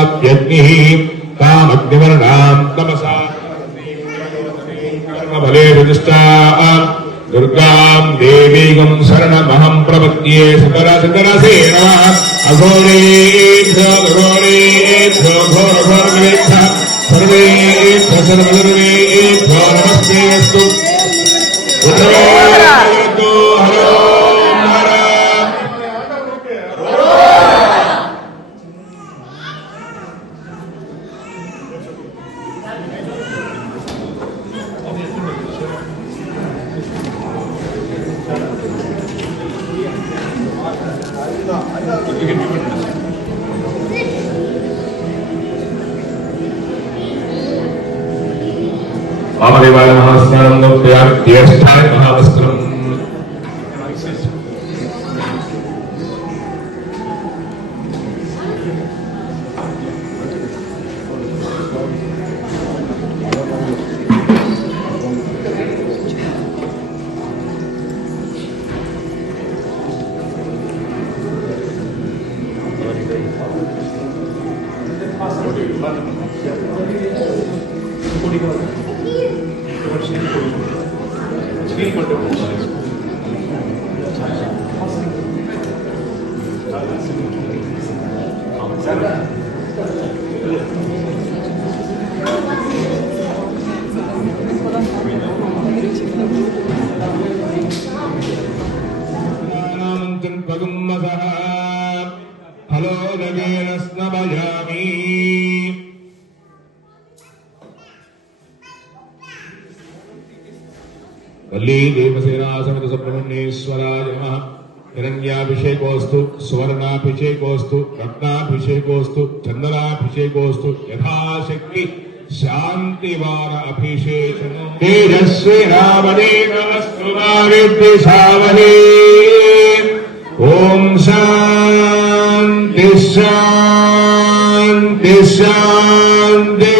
ప్రాప్యగ్నిః కామగ్నివర్ణాం తమసా. కర్మఫలే ప్రతిష్టాం దుర్గాం దేవీగం శరణమహం ప్రపద్యే సకరాసకరాసే నమః. అఘోరేభ్యో ఘోరేభ్యో ఘోర ఘోరమేభ్య సర్వేభ్య సర్వసర్వేభ్యో నమస్తే అస్తు. వామదేవాయ మహాస్నానం జ్యేష్ఠాయ మహావస్త్రం Thank you. bien fuerte por ustedes. Valli దేవసేనాసమిత సుబ్రహ్మణ్యేశ్వరాయ నమ. హిరణ్యాభిషేకోస్తు సువర్ణాభిషేకోస్తు రత్నాభిషేకోస్తు చందనాభిషేకోస్తు యథాశక్తి శాంతివార అభిషేచను తేజస్వి రావణే నమస్తు సావహే. ఓం శాంతి శాంతి శాంతి.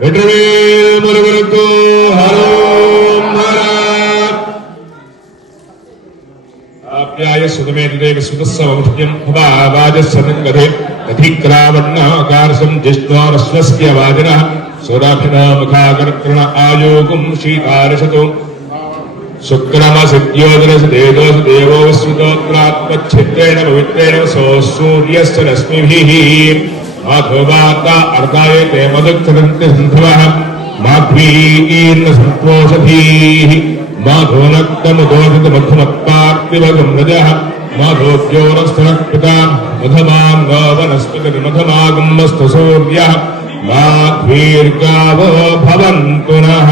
విటవే सुदमेन्द्रेव सुतस्सवमुष्यम् भवावाजस्सनङ्गधे दधिक्रावण्णाकारसम् जिष्ण्वारस्वस्य वाजिनः सुराभिनामुखाकर्कण आयोगुम् श्रीकारशतो शुक्रमसिद्योदरस देदोस देवो विश्रुतोत्रात्मच्छिद्रेण पवित्रेण सो सूर्यस्य रश्मिभिः माधोवाता अर्धाय ते मदुक्तदन्ति सन्धवः माध्वीर्न सन्तोषधीः माधोनक्तमुदोदित मधुमत्पाक्तिवगम् रजः माधोद्योरस्थनः मधमान् वा वनस्पतिमधमागमस्तु सूर्यः माध्वीर्गावो भवन्तु नः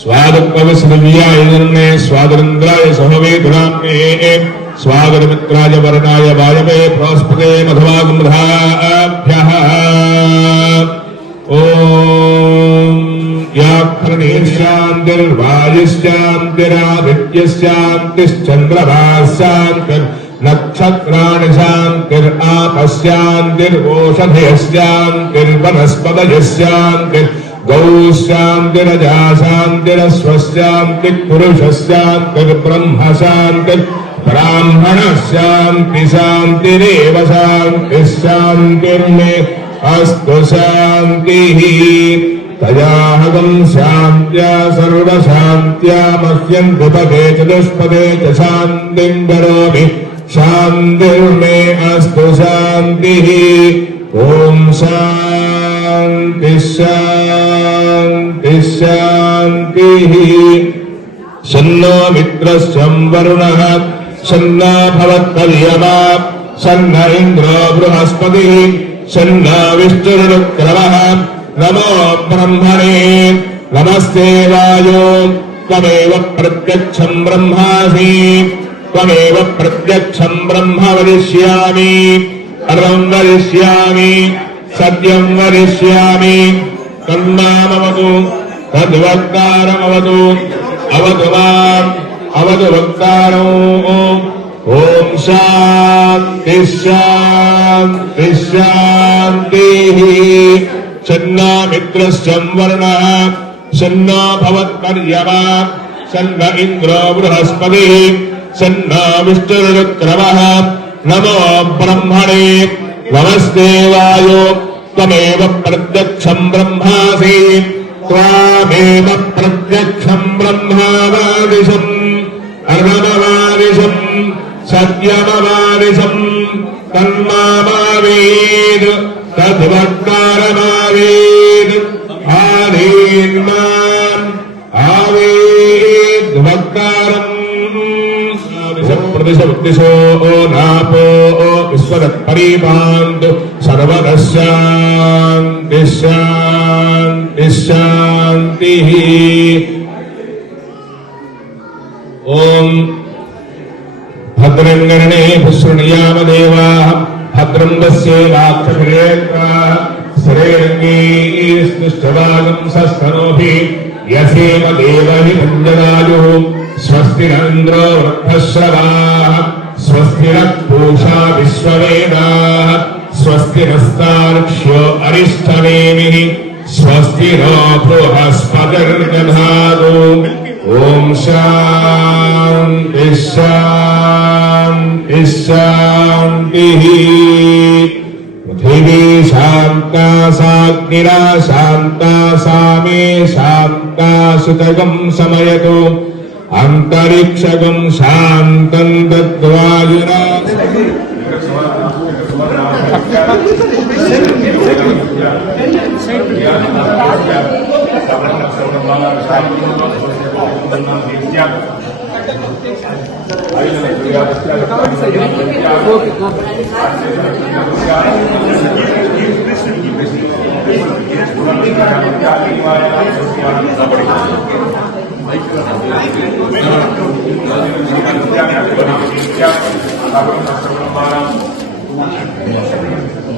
स्वादत्वविस्मृव्याय निर्णे स्वादरिन्द्राय सहवेदुराम्ने स्वागतमित्राय वरणाय वायवे बृहस्पते मधवागुम्धाभ्यः ॐ याक्षणीर्शान्तिर्वायुश्शान्तिरादित्यश्शान्तिश्चन्द्रभाः नक्षत्राणि शान्तिर्आपशान्तिर्वोषधयश्शान्तिर्वनस्पतयश्शान्तिर् गौ शान्तिरजा शान्तिरस्वशान्तिः पुरुषशान्तिर्ब्रह्म शान्तिः ब्राह्मण शान्ति शान्तिरेव शान्तिः शान्तिर्मे अस्तु शान्तिः तयाहगम् शान्त्या सर्वशान्त्या मह्यम् द्विपदे चतुष्पदे च शान्तिम् करोमि शान्तिर्मे अस्तु शान्तिः ॐ शान्ति शान्ति शान्तिः शन्नो मित्रश्चम् वरुणः शन्ना भवत्पर्यमा शन्न इन्द्रो बृहस्पतिः शन्न विष्णुरुक्रमः నమో బ్రహ్మణే. నమస్తే వాయో. త్వమేవ ప్రత్యక్షం బ్రహ్మాసి. త్వమేవ ప్రత్యక్షం బ్రహ్మ వదిష్యామి అర్వం వదిష్యామి. సత్యం వదిష్యామి. తన్నామవతు. తద్వక్తారమవతు. అవతు మాం. అవతు వక్తారం. ఓం శాంతి శాంతి శాంతి. शान्तिः शन्ना मित्रश्चम् वर्णः शन्ना भवत्पर्यमा शन्न इन्द्रो बृहस्पतिः शन्ना विष्णुरुक्रमः नमो ब्रह्मणे नमस्तेवायो त्वमेव प्रत्यक्षम् ब्रह्मासि त्वामेव प्रत्यक्षम् ब्रह्मावादिशम् अर्णमवादिशम् सत्यमवादिशम् तन्मामावेद् తద్వక్కారమావేద్ ఆవేన్మాన్ ఆవేద్ వక్కారం ప్రతిశక్తిశో నాపో విశ్వరత్పరీమాంతు సర్వదశాంతి శాంతి శాంతి ఓం భద్రంగణే భుశ్రుణయామదేవా భద్రంగస్యేవాక్షరే శరేరంగీ స్పృష్టవాగం సస్తనోభి యసేమ దేవహి పంజరాజు స్వస్తి నంద్రో వృద్ధశ్రవా స్వస్తి పూషా విశ్వవేదా స్వస్తి నస్తాక్ష్యో అరిష్టవేమి స్వస్తి నో ఓం శాంతి శాంతి शान्तिः शान्तिः शान्तिः पृथिवी शान्ता साग्निरा शान्ता सामे शान्ता सुतगम् समयतु अन्तरिक्षगम् शान्तम्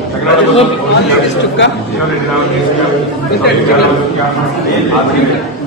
ఎక్కడ ఉంది ఆ డిస్ట్రిక్ట్ కా ఎక్కడ ఉంది ఆ డిస్ట్రిక్ట్ కా ఆ డిస్ట్రిక్ట్ కా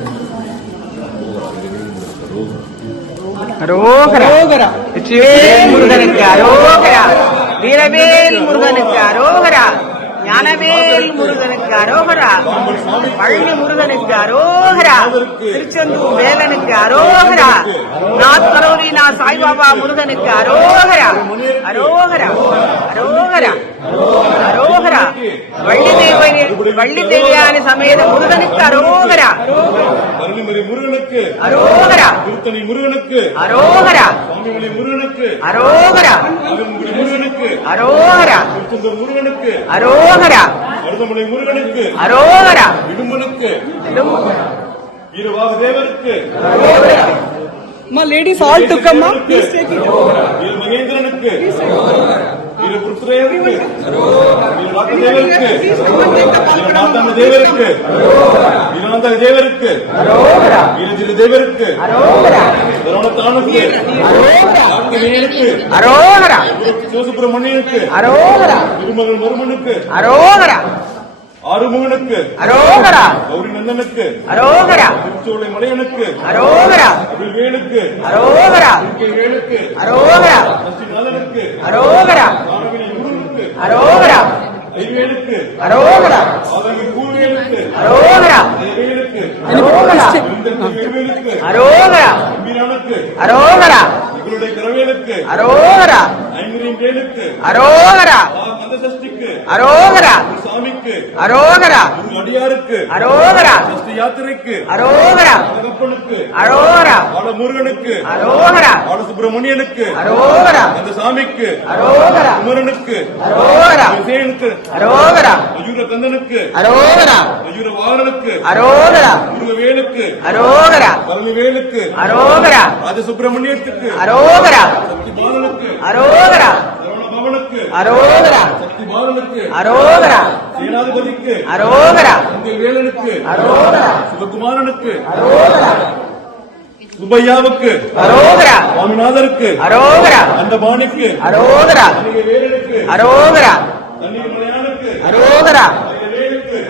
அரோகரா. வெற்றிவேல் முருகனுக்கு அரோகரா. வீரவேல் முருகனுக்கு அரோகரா. ஞானவேல் முருகனுக்கு அரோகரா. பழனி முருகனுக்கு அரோகரா. திருச்செந்தூர் வேலனுக்கு அரோகரா. நாத் நாத்கரௌரி நா சாய்பாபா முருகனுக்கு அரோகரா. அரோகரா. அரோகரா. அரோகரா. வள்ளி தேவனி வள்ளி தேவியான சமேத முருகனுக்கு அரோகரா. பழனிமலை முருகனுக்கு அரோகரா. திருத்தணி முருகனுக்கு அரோகரா. சுவாமிமலை முருகனுக்கு அரோகரா. ஆலங்குடி முருகனுக்கு அரோகரா. திருச்செந்தூர் முருகனுக்கு அரோகரா. மருதமலை முருகனுக்கு அரோகரா. இடும்பனுக்கு வீரவாக தேவருக்கு Ma ladies all took a வீர வாக்க தேவருக்கு வீர மாதாண்ட தேவருக்கு வீராந்தக தேவருக்கு வீரஜில தேவருக்கு கருணத்தானுக்கு கார்த்திகேயனுக்கு அரோகரா. சிவசுப்பிரமணியனுக்கு அரோகரா. திருமகள் மருமனுக்கு அரோகரா. ஆறுமுகனுக்கு அரோகரா. கௌரி நந்தனுக்கு அரோகரா. திருச்சோலை மலையனுக்கு அரோகரா. அபிவேலுக்கு அரோகரா. வேலுக்கு அரோகரா. சசிநாதனுக்கு அரோகரா. அரோகரா. ஐவேலுக்கு அரோகரா. ஆதங்கி கூர்வேலுக்கு அரோகரா. வேலுக்கு அரோகரா. வேலுக்கு அரோகரா. அரோகரா. இவருடைய கரவேலுக்கு அரோகரா. வேலுக்கு அரோகரா. அரோகரா. சாமிக்கு. அரோகரா. அடியாருக்கு. அரோகரா. யாத்திரைக்கு. அரோகரா. அரோகரா. முருகனுக்கு அரோகரா. சுப்பிரமணியனுக்கு அரோகரா. அந்த சாமிக்கு. அரோகரா. குமரனுக்கு. அரோகரா. விஜயனுக்கு. அரோகரா. மயூர கந்தனுக்கு அரோகரா. மயூர வாரனுக்கு அரோகரா. முருகவேலுக்கு. அரோகரா. பழனிவேலுக்கு. அரோகரா. ராஜசுப்பிரமணியத்துக்கு அரோகரா. சக்தி பாலனுக்கு அரோகரா. அரோகரா. பாலனுக்கு அரோகரா. சேனாதிபதிக்கு. அரோகரா. வேலனுக்கு. அரோகரா. சிவகுமாரனுக்கு அரோகரா. சுப்பையாவுக்கு. அரோகரா. சுவாமிநாதருக்கு. அரோகரா. அண்டபாணிக்கு அரோகரா. அரோகரா. அரோகரா.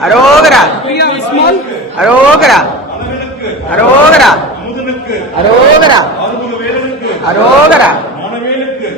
அரோகரா. அரோகரா. அரோகரா. அரோகரா. அரோகரா.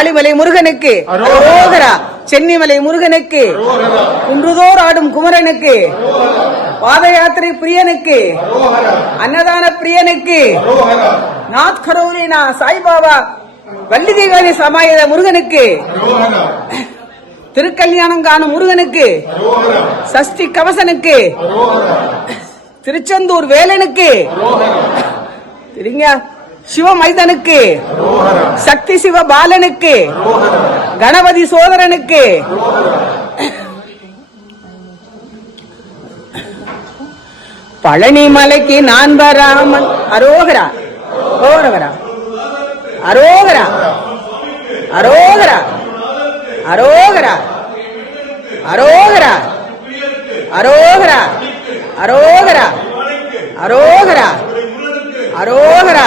ராளிமலை முருகனுக்கு. அரோகரா. சென்னிமலை முருகனுக்கு. குன்றுதோர் ஆடும் குமரனுக்கு. பாத யாத்திரை பிரியனுக்கு. அன்னதான பிரியனுக்கு. North Carolina Saibaba. வள்ளி தேவாதி சமாயுத முருகனுக்கு. திருக்கல்யாணம் காணும் முருகனுக்கு. சஷ்டி கவசனுக்கு. திருச்செந்தூர் வேலனுக்கு. சரிங்க சிவ மைதனுக்கு சக்தி சிவ பாலனுக்கு கணபதி சோதரனுக்கு பழனி மலைக்கு நான் வராமன் அரோகரா அரோகரா அரோகரா அரோகரா அரோகரா அரோகரா அரோகரா அரோகரா அரோகரா அரோகரா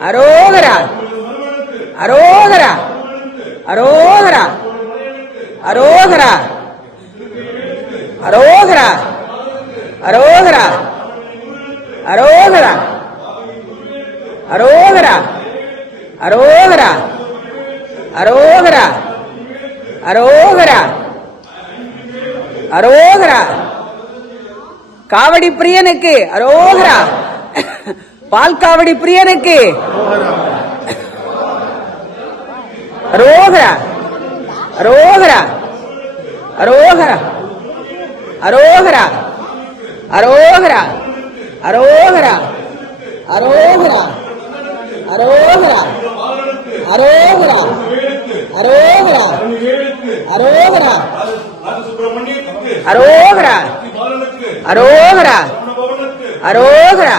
அரோகரா அரோகரா அரோகரா அரோகரா அரோகரா அரோகரா அரோகரா அரோகரா அரோகரா அரோகரா அரோகரா அரோகரா காவடி பிரியனுக்கு அரோகரா பால்காவடி பிரியனுக்கு அரோகரா அரோகரா அரோகரா அரோகரா அரோகரா அரோகரா அரோகரா அரோகரா அரோகரா அரோகரா அரோகரா அரோகரா அரோகரா அரோகரா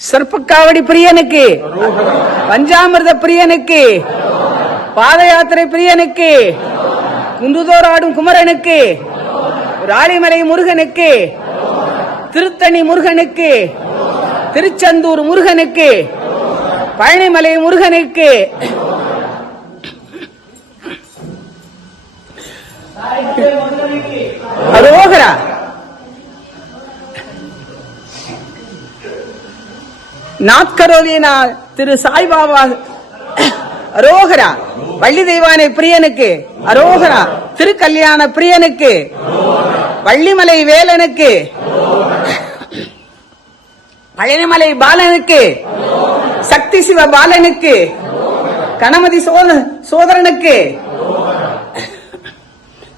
சர்ப்பக்காவடி பிரியனுக்கு பஞ்சாமிர்த பிரியனுக்கு பாத யாத்திரை பிரியனுக்கு குண்டுதோராடும் குமரனுக்கு ராளிமலை முருகனுக்கு திருத்தணி முருகனுக்கு திருச்செந்தூர் முருகனுக்கு பழனிமலை முருகனுக்கு. அரோகரா நாட்கரோலினா திரு சாய்பாபா அரோகரா வள்ளி தெய்வானை பிரியனுக்கு அரோகரா திருக்கல்யாண பிரியனுக்கு வள்ளிமலை வேலனுக்கு பழனிமலை பாலனுக்கு சக்தி சிவ பாலனுக்கு கணமதி சோதரனுக்கு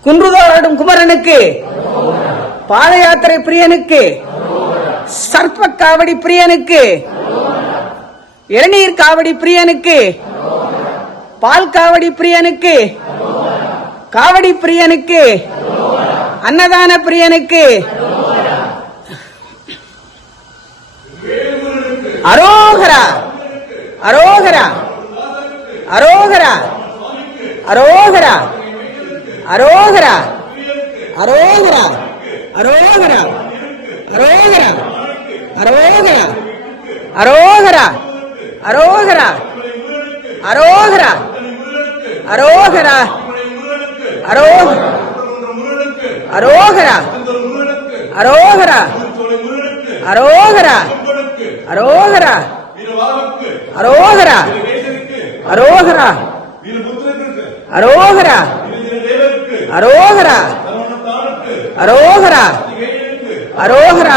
குன்றுதோராடும் குமரனுக்கு பாத யாத்திரை பிரியனுக்கு சர்ப்ப காவடி பிரியனுக்கு. இளநீர் காவடி பிரியனுக்கு. பால் காவடி பிரியனுக்கு. காவடி பிரியனுக்கு. அன்னதான பிரியனுக்கு. அரோகரா. அரோகரா. அரோகரா. அரோகரா. அரோகரா. அரோகரா. அரோகரா. அரோகரா. அரோகரா அரோகரா அரோகரா அரோகரா அரோகரா அரோக அரோகரா அரோகரா அரோகரா அரோகரா அரோகரா அரோகரா அரோகரா அரோகரா அரோகரா அரோகரா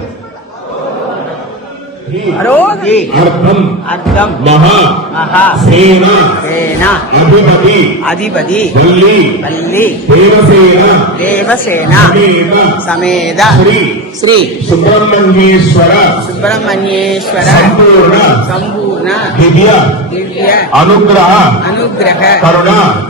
அரோகி. அர்த்தம். அர்த்தம். மகா. மகா. சேனா. சேனா. அதிபதி. அதிபதி. வள்ளி. வள்ளி. தேவசேனா. தேவசேனா. சமேத. ஸ்ரீ. ஸ்ரீ. சுப்பிரமணியேஸ்வர. சுப்பிரமணியேஸ்வர. சம்பூர்ண. சம்பூர்ண. திவ்ய. திவ்ய. அனுகிரக அனுகிரக கருணா.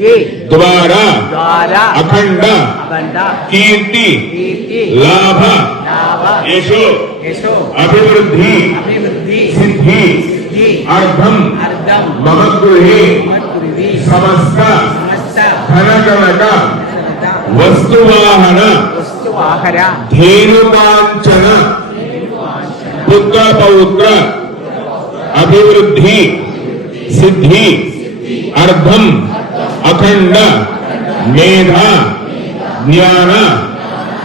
دوبارہ۔ اکھنڈ کیرتی۔ لابھ یشو ابھی سدھی۔ ارھم مم گھے سمست کنکنک వస్తువాహన ధేనుకాంచన పుత్ర పౌత్ర అభివృద్ధి సిద్ధి అర్థం اخنڈ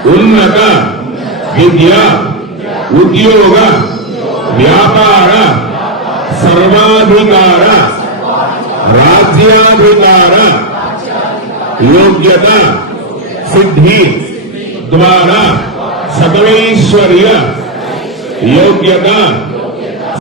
منت ید و سرکار یوگیتا سار ستوش یوگیتا